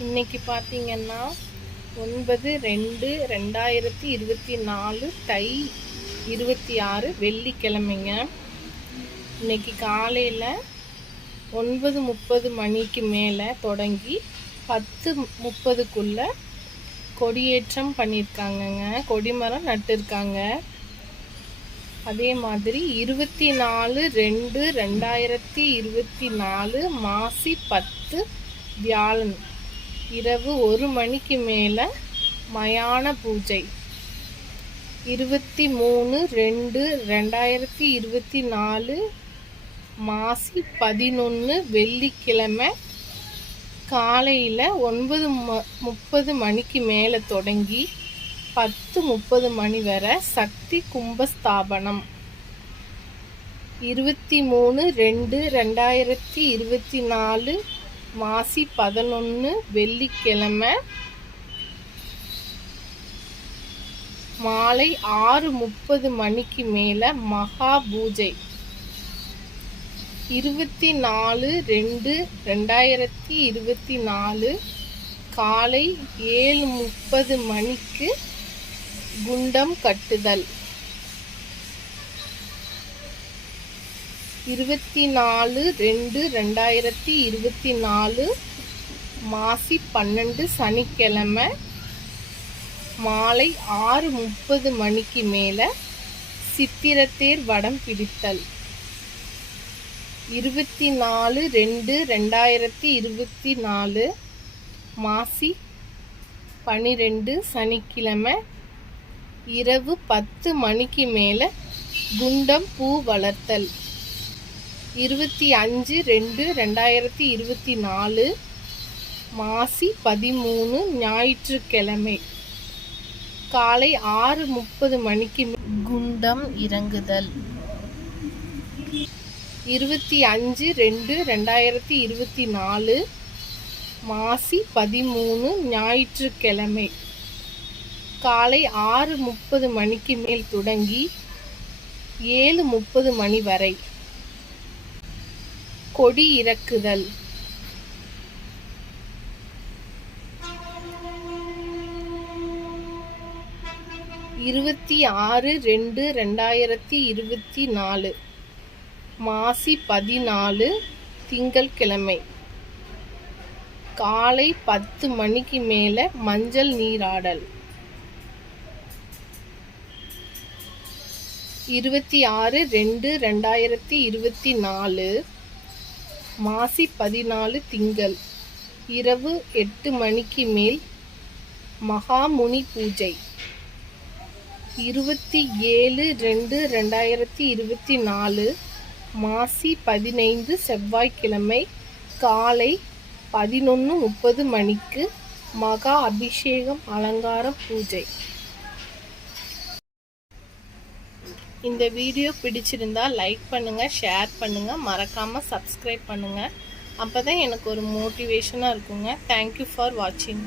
பார்த்தீங்கன்னா ஒன்பது ரெண்டு ரெண்டாயிரத்தி இருபத்தி நாலு தை இருபத்தி ஆறு வெள்ளிக்கிழமைங்க. இன்னைக்கு காலையில் ஒன்பது முப்பது மணிக்கு மேலே தொடங்கி பத்து முப்பதுக்குள்ளே கொடியேற்றம் பண்ணியிருக்காங்கங்க. கொடிமரம் நட்டுருக்காங்க. அதே மாதிரி இருபத்தி நாலு ரெண்டு ரெண்டாயிரத்தி இருபத்தி நாலு மாசி பத்து வியாழன் இரவு ஒரு மணிக்கு மேலே மயான பூஜை. இருபத்தி மூணு ரெண்டு ரெண்டாயிரத்தி இருபத்தி நாலு மாசி பதினொன்று வெள்ளிக்கிழமை காலையில் ஒன்பது ம முப்பது மணிக்கு மேலே தொடங்கி பத்து முப்பது மணி வரை சக்தி கும்பஸ்தாபனம். இருபத்தி மூணு ரெண்டு ரெண்டாயிரத்தி இருபத்தி நாலு மாசி பதினொன்று வெள்ளிக்கிழமை மாலை ஆறு முப்பது மணிக்கு மேலே மகா பூஜை. இருபத்தி நாலு ரெண்டு ரெண்டாயிரத்தி இருபத்தி நாலு காலை ஏழு முப்பது மணிக்கு குண்டம் கட்டுதல். இருபத்தி நாலு ரெண்டு ரெண்டாயிரத்தி இருபத்தி நாலு மாசி பன்னெண்டு சனிக்கிழமை மாலை ஆறு முப்பது மணிக்கு மேலே சித்திரத்தேர் வடம் பிடித்தல். இருபத்தி நாலு ரெண்டு ரெண்டாயிரத்தி இருபத்தி நாலு மாசி பனிரெண்டு சனிக்கிழமை இரவு பத்து மணிக்கு மேலே குண்டம் பூ வளர்த்தல். இருபத்தி அஞ்சு ரெண்டு ரெண்டாயிரத்தி இருபத்தி நாலு மாசி பதிமூணு ஞாயிற்றுக்கிழமை. காலை ஆறு முப்பது மணிக்கு குண்டம் இறங்குதல். இருபத்தி அஞ்சு ரெண்டு ரெண்டாயிரத்தி இருபத்தி நாலு மாசி பதிமூணு ஞாயிற்றுக்கிழமை. காலை ஆறு முப்பது மணிக்கு மேல் தொடங்கி ஏழு முப்பது மணி வரை. கொடி இறக்குதல். இருபத்தி ஆறு ரெண்டு ரெண்டாயிரத்தி இருபத்தி நாலு. மாசி பதினாலு திங்கள்கிழமை காலை பத்து மணிக்கு மேலே மஞ்சள் நீராடல். இருபத்தி ஆறு ரெண்டு ரெண்டாயிரத்தி இருபத்தி நாலு. மாசி பதினாலு திங்கள். இரவு எட்டு மணிக்கு மேல் மகாமுனி பூஜை. இருபத்தி ஏழு ரெண்டு ரெண்டாயிரத்தி இருபத்தி நாலு மாசி பதினைந்து செவ்வாய்க்கிழமை காலை பதினொன்று முப்பது மணிக்கு மகா அபிஷேகம் அலங்கார பூஜை. இந்த வீடியோ பிடிச்சிருந்தா லைக் பண்ணுங்கள் ஷேர் பண்ணுங்கள் மறக்காமல் சப்ஸ்கிரைப் பண்ணுங்கள் அப்போ தான் எனக்கு ஒரு மோட்டிவேஷனாக இருக்குங்க. தேங்க்யூ ஃபார் வாட்சிங்